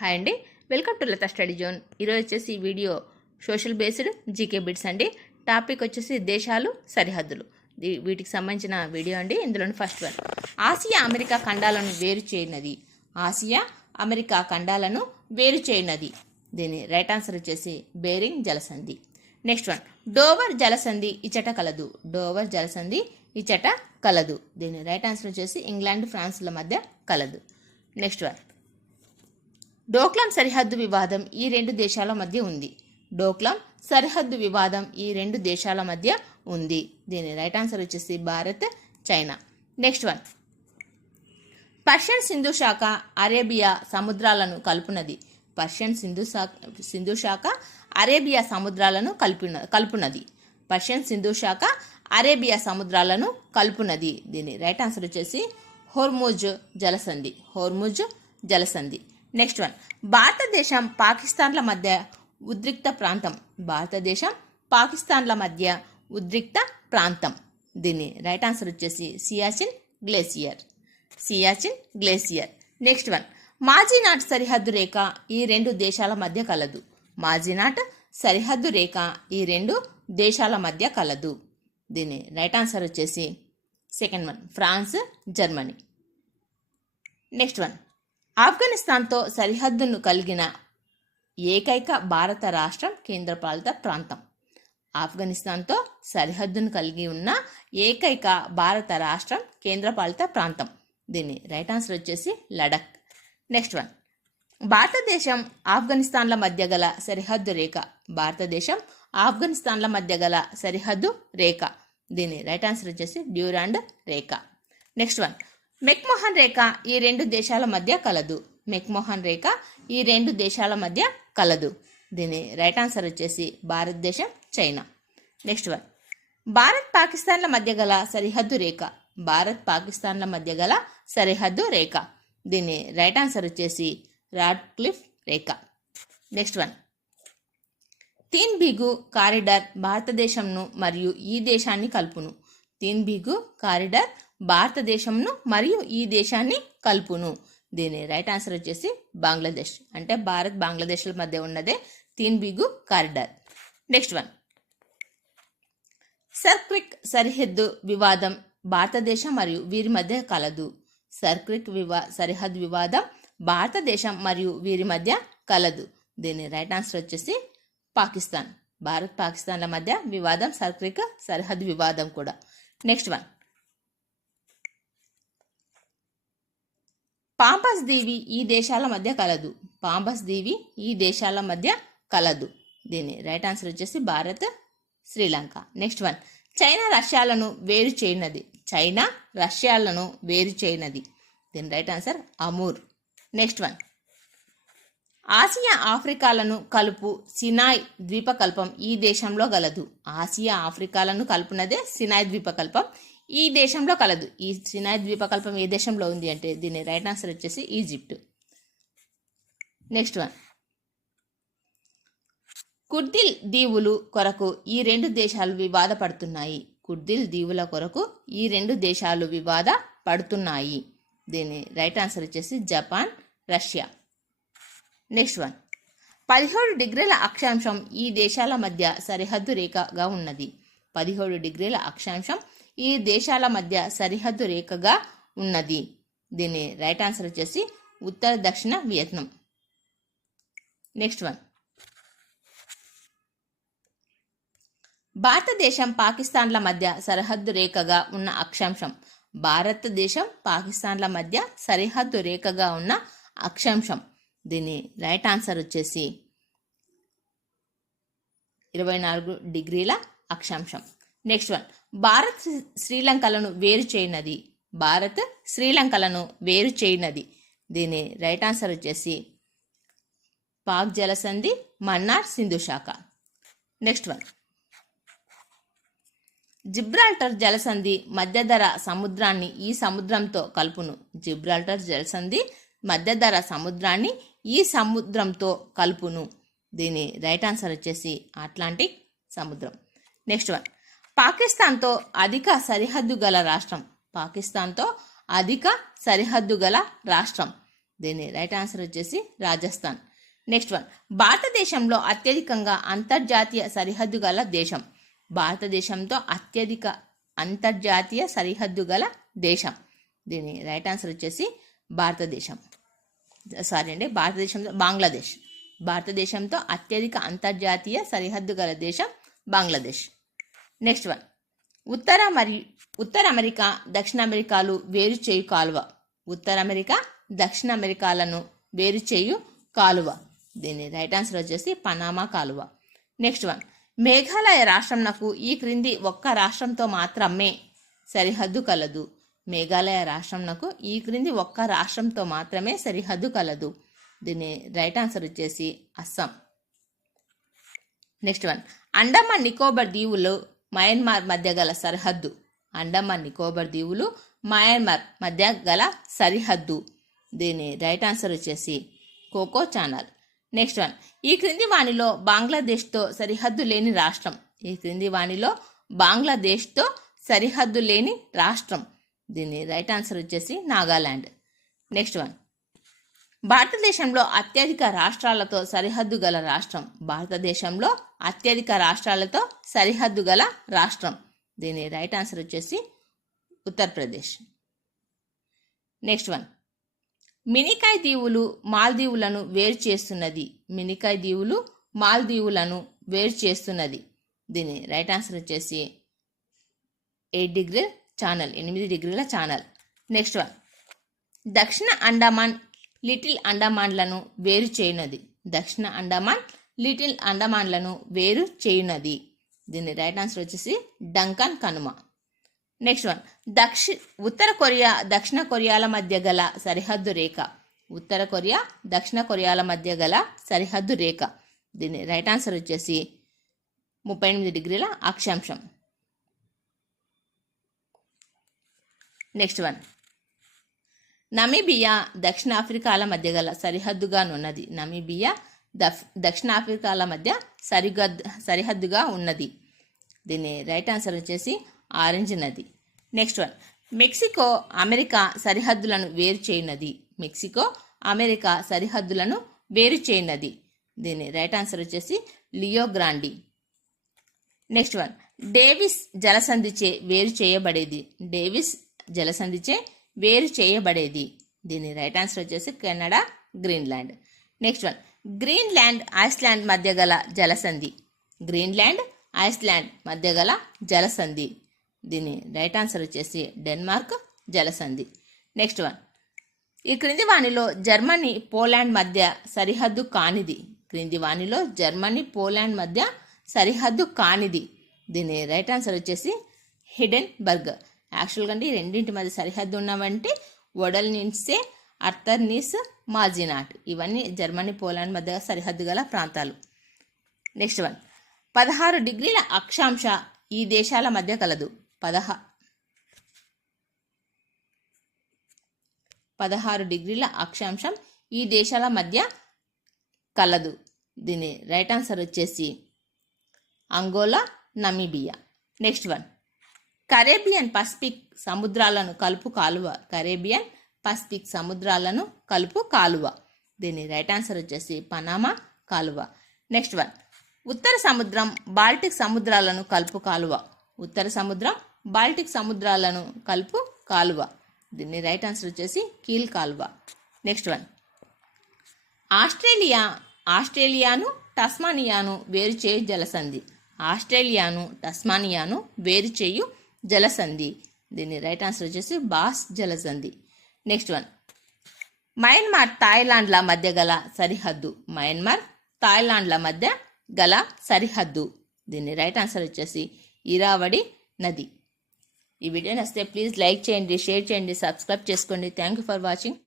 Hi అండి, welcome to Latha study zone. ఈరోజు వచ్చేసి ఈ video social based GK bits అండి. టాపిక్ వచ్చేసి దేశాలు, సరిహద్దులు. వీటికి సంబంధించిన వీడియో అండి. ఇందులోని ఫస్ట్ వన్, ఆసియా అమెరికా ఖండాలను వేరు చేయనది. ఆసియా అమెరికా ఖండాలను వేరు చేయనది. దీని రైట్ ఆన్సర్ వచ్చేసి బేరింగ్ జలసంధి. నెక్స్ట్ వన్, డోవర్ జలసంధి ఇచట కలదు. డోవర్ జలసంధి ఇచట కలదు. దీని రైట్ ఆన్సర్ వచ్చేసి ఇంగ్లాండ్ ఫ్రాన్స్ల మధ్య కలదు. నెక్స్ట్ వన్, డోక్లాం సరిహద్దు వివాదం ఈ రెండు దేశాల మధ్య ఉంది. డోక్లాం సరిహద్దు వివాదం ఈ రెండు దేశాల మధ్య ఉంది. దీని రైట్ ఆన్సర్ వచ్చేసి Bharat, China. Next one, Persian Sindhu శాఖ అరేబియా సముద్రాలను కలుపునది. పర్షియన్ సింధు శాఖ అరేబియా సముద్రాలను కలుపునది. పర్షియన్ సింధు శాఖ అరేబియా సముద్రాలను కలుపునది. దీని రైట్ ఆన్సర్ వచ్చేసి హోర్ముజ్ జలసంధి. హోర్ముజ్ జలసంధి. నెక్స్ట్ వన్, భారతదేశం పాకిస్తాన్ల మధ్య ఉద్రిక్త ప్రాంతం. భారతదేశం పాకిస్తాన్ల మధ్య ఉద్రిక్త ప్రాంతం. దీని రైట్ ఆన్సర్ వచ్చేసి Siachen glacier. Siachen glacier. Next one, Maginot సరిహద్దు రేఖ ఈ రెండు దేశాల మధ్య కలదు. మాజీనాట్ సరిహద్దు రేఖ ఈ రెండు దేశాల మధ్య కలదు. దీని రైట్ ఆన్సర్ వచ్చేసి second one, France, Germany. Next one, ఆఫ్ఘనిస్తాన్తో సరిహద్దును కలిగిన ఏకైక భారత రాష్ట్రం, కేంద్రపాలిత ప్రాంతం. ఆఫ్ఘనిస్తాన్తో సరిహద్దును కలిగి ఉన్న ఏకైక భారత రాష్ట్రం, కేంద్రపాలిత ప్రాంతం. దీని రైట్ ఆన్సర్ వచ్చేసి లడక్. నెక్స్ట్ వన్, భారతదేశం ఆఫ్ఘనిస్తాన్ల మధ్య గల సరిహద్దు రేఖ. భారతదేశం ఆఫ్ఘనిస్తాన్ల మధ్య గల సరిహద్దు రేఖ. దీని రైట్ ఆన్సర్ వచ్చేసి డ్యూరాండ్ రేఖ. నెక్స్ట్ వన్, మెక్మోహన్ రేఖ ఈ రెండు దేశాల మధ్య కలదు. మెక్మోహన్ రేఖ ఈ రెండు దేశాల మధ్య కలదు. దీని రైట్ ఆన్సర్ వచ్చేసి భారతదేశం, చైనా. నెక్స్ట్ వన్, భారత్ పాకిస్తాన్ల మధ్య గల సరిహద్దు రేఖ. భారత్ పాకిస్తాన్ల మధ్య గల సరిహద్దు రేఖ. దీని రైట్ ఆన్సర్ వచ్చేసి రాడ్క్లిఫ్ రేఖ. నెక్స్ట్ వన్, తీన్ బిగు కారిడార్ భారతదేశంను మరియు ఈ దేశాన్ని కలుపును. తీన్ బిగు కారిడార్ భారతదేశంను మరియు ఈ దేశాన్ని కలుపును. దీని రైట్ ఆన్సర్ వచ్చేసి బంగ్లాదేశ్. అంటే భారత్, బంగ్లాదేశ్ల మధ్య ఉన్నదే తీన్ big corridor. Next one, Sir Creek సరిహద్దు వివాదం భారతదేశం మరియు వీరి మధ్య కలదు. సర్క్రిక్ సరిహద్దు వివాదం భారతదేశం మరియు వీరి మధ్య కలదు. దీని రైట్ ఆన్సర్ వచ్చేసి పాకిస్తాన్. భారత్ పాకిస్తాన్ల మధ్య వివాదం సర్క్రిక్ సరిహద్దు వివాదం కూడా. నెక్స్ట్ వన్, పాంపస్ దీవి ఈ దేశాల మధ్య కలదు. పాంపస్ దీవి ఈ దేశాల మధ్య కలదు. దీని రైట్ ఆన్సర్ వచ్చేసి Bharat, Sri Lanka. Next one, China రష్యాలను వేరు చేయనది. చైనా రష్యాలను వేరు చేయనది. దీని right answer Amur. Next one, Asia ఆఫ్రికాలను కలుపు సినాయ్ ద్వీపకల్పం ఈ దేశంలో గలదు. ఆసియా ఆఫ్రికాలను కలుపునదే సినాయ్ ద్వీపకల్పం ఈ దేశంలో కలదు. ఈ సినాయ్ ద్వీపకల్పం ఏ దేశంలో ఉంది అంటే దీని రైట్ ఆన్సర్ వచ్చేసి ఈజిప్ట్. నెక్స్ట్ వన్, కుర్దిల్ దీవులు కొరకు ఈ రెండు దేశాలు వివాద పడుతున్నాయి. కుర్దిల్ దీవుల కొరకు ఈ రెండు దేశాలు వివాద పడుతున్నాయి. దీని రైట్ ఆన్సర్ వచ్చేసి జపాన్, రష్యా. నెక్స్ట్ వన్, 17 డిగ్రీల అక్షాంశం ఈ దేశాల మధ్య సరిహద్దు రేఖగా ఉన్నది. 17 డిగ్రీల అక్షాంశం ఈ దేశాల మధ్య సరిహద్దు రేఖగా ఉన్నది. దీని రైట్ ఆన్సర్ వచ్చేసి ఉత్తర దక్షిణ వియత్నాం. నెక్స్ట్ వన్, భారతదేశం పాకిస్తాన్ల మధ్య సరిహద్దు రేఖగా ఉన్న అక్షాంశం. భారతదేశం పాకిస్తాన్ల మధ్య సరిహద్దు రేఖగా ఉన్న అక్షాంశం. దీని రైట్ ఆన్సర్ వచ్చేసి 24 డిగ్రీల అక్షాంశం. నెక్స్ట్ వన్, భారత్ శ్రీలంకలను వేరు చేయనది. భారత్ శ్రీలంకలను వేరు చేయనది. దీని రైట్ ఆన్సర్ వచ్చేసి పాక్ జలసంధి, మన్నార్ సింధు శాఖ. నెక్స్ట్ వన్, జిబ్రాల్టర్ జలసంధి మధ్యధర సముద్రాన్ని ఈ సముద్రంతో కలుపును. జిబ్రాల్టర్ జలసంధి మధ్యధర సముద్రాన్ని ఈ సముద్రంతో కలుపును. దీని రైట్ ఆన్సర్ వచ్చేసి అట్లాంటిక్ సముద్రం. నెక్స్ట్ వన్, పాకిస్తాన్తో అధిక సరిహద్దు గల రాష్ట్రం. పాకిస్తాన్తో అధిక సరిహద్దు గల రాష్ట్రం. దీని రైట్ ఆన్సర్ వచ్చేసి రాజస్థాన్. నెక్స్ట్ వన్, భారతదేశంలో అత్యధికంగా అంతర్జాతీయ సరిహద్దు గల దేశం. భారతదేశంతో అత్యధిక అంతర్జాతీయ సరిహద్దు గల దేశం. దీని రైట్ ఆన్సర్ వచ్చేసి భారతదేశం. భారతదేశంతో బంగ్లాదేశ్. భారతదేశంతో అత్యధిక అంతర్జాతీయ సరిహద్దు గల దేశం బంగ్లాదేశ్. నెక్స్ట్ వన్, ఉత్తర అమెరికా దక్షిణ అమెరికాలు వేరు చేయు కాలువ. ఉత్తర అమెరికా దక్షిణ అమెరికాలను వేరు చేయు కాలువ. దీని రైట్ ఆన్సర్ వచ్చేసి పనామా కాలువ. నెక్స్ట్ వన్, మేఘాలయ రాష్ట్రంనకు ఈ క్రింది ఒక్క రాష్ట్రంతో మాత్రమే సరిహద్దు కలదు. మేఘాలయ రాష్ట్రంనకు ఈ క్రింది ఒక్క రాష్ట్రంతో మాత్రమే సరిహద్దు కలదు. దీని రైట్ ఆన్సర్ వచ్చేసి అస్సాం. నెక్స్ట్ వన్, అండమాన్ నికోబార్ దీవులు మయన్మార్ మధ్య గల సరిహద్దు. అండమాన్ నికోబార్ దీవులు మయన్మార్ మధ్య గల సరిహద్దు. దీని రైట్ ఆన్సర్ వచ్చేసి కోకో ఛానల్. నెక్స్ట్ వన్, ఈ క్రింది వాణిలో బంగ్లాదేశ్తో సరిహద్దు లేని రాష్ట్రం. ఈ క్రింది వాణిలో బంగ్లాదేశ్తో సరిహద్దు లేని రాష్ట్రం. దీని రైట్ ఆన్సర్ వచ్చేసి నాగాలాండ్. నెక్స్ట్ వన్, భారతదేశంలో అత్యధిక రాష్ట్రాలతో సరిహద్దు గల రాష్ట్రం. భారతదేశంలో అత్యధిక రాష్ట్రాలతో సరిహద్దు గల రాష్ట్రం. దీని రైట్ ఆన్సర్ వచ్చేసి ఉత్తరప్రదేశ్. నెక్స్ట్ వన్, మినికాయ్ దీవులు మాల్దీవులను వేరు చేస్తున్నది. మినికాయ్ దీవులు మాల్దీవులను వేరు చేస్తున్నది. దీని రైట్ ఆన్సర్ వచ్చేసి 8 డిగ్రీ ఛానల్, 8 డిగ్రీల ఛానల్. నెక్స్ట్ వన్, దక్షిణ అండమాన్ లిటిల్ అండమాన్లను వేరు చేయునది. దక్షిణ అండమాన్ లిటిల్ అండమాన్లను వేరు చేయునది. దీని రైట్ ఆన్సర్ వచ్చేసి డంకన్ కనుమ. నెక్స్ట్ వన్, ఉత్తర కొరియా దక్షిణ కొరియాల మధ్య గల సరిహద్దు రేఖ. ఉత్తర కొరియా దక్షిణ కొరియాల మధ్య గల సరిహద్దు రేఖ. దీని రైట్ ఆన్సర్ వచ్చేసి 38 డిగ్రీల అక్షాంశం. నెక్స్ట్ వన్, నమీబియా దక్షిణాఫ్రికాల మధ్య గల సరిహద్దుగానున్నది. నమీబియా దక్షిణాఫ్రికాల మధ్య సరిహద్దుగా ఉన్నది. దీని రైట్ ఆన్సర్ వచ్చేసి ఆరెంజ్ నది. నెక్స్ట్ వన్, మెక్సికో అమెరికా సరిహద్దులను వేరు చేయునది. మెక్సికో అమెరికా సరిహద్దులను వేరు చేయునది. దీని రైట్ ఆన్సర్ వచ్చేసి లియో గ్రాండి. నెక్స్ట్ వన్, డేవిస్ జలసంధిచే వేరు చేయబడేది. డేవిస్ జలసంధిచే వేరు చేయబడేది. దీని రైట్ ఆన్సర్ వచ్చేసి Canada, Greenland. Next one, Greenland Iceland మధ్య గల జలసంధి. గ్రీన్లాండ్ ఐస్లాండ్ మధ్య గల జలసంధి. దీని రైట్ ఆన్సర్ వచ్చేసి డెన్మార్క్ జలసంధి. నెక్స్ట్ వన్, ఈ క్రింది వాణిలో జర్మనీ పోలాండ్ మధ్య సరిహద్దు కానిది. క్రింది వాణిలో జర్మనీ పోలాండ్ మధ్య సరిహద్దు కానిది. దీని రైట్ ఆన్సర్ వచ్చేసి హిడెన్బర్గ్. యాక్చువల్గా అండి రెండింటి మధ్య సరిహద్దు ఉన్నవంటే వొడల్నిన్సే, అర్థర్నిస్, మాజినాట్. ఇవన్నీ జర్మనీ పోలాండ్ మధ్య సరిహద్దు గల ప్రాంతాలు. నెక్స్ట్ వన్, 16 డిగ్రీల అక్షాంశ ఈ దేశాల మధ్య కలదు. 16 డిగ్రీల అక్షాంశం ఈ దేశాల మధ్య కలదు. దీని రైట్ ఆన్సర్ వచ్చేసి Angola, Namibia. Next one, Caribbean Pacific సముద్రాలను కలుపు కాలువ. కరేబియన్ పసిఫిక్ సముద్రాలను కలుపు కాలువ. దీని రైట్ ఆన్సర్ వచ్చేసి పనామా కాలువ. నెక్స్ట్ వన్, ఉత్తర సముద్రం బాల్టిక్ సముద్రాలను కలుపు కాలువ. ఉత్తర సముద్రం బాల్టిక్ సముద్రాలను కలుపు కాలువ. దీని రైట్ ఆన్సర్ వచ్చేసి కీల్ కాలువ. నెక్స్ట్ వన్, ఆస్ట్రేలియాను టస్మానియాను వేరు చేయు జలసంధి. ఆస్ట్రేలియాను టస్మానియాను వేరు చేయు జలసంధి. దీని రైట్ ఆన్సర్ వచ్చేసి బాస్ జలసంధి. నెక్స్ట్ వన్, మయన్మార్ థాయిలాండ్ల మధ్య గల సరిహద్దు. మయన్మార్ థాయిలాండ్ల మధ్య గల సరిహద్దు. దీని రైట్ ఆన్సర్ వచ్చేసి ఇరావడి నది. ఈ వీడియో నచ్చితే ప్లీజ్ లైక్ చేయండి, షేర్ చేయండి, సబ్స్క్రైబ్ చేసుకోండి. Thank you for watching.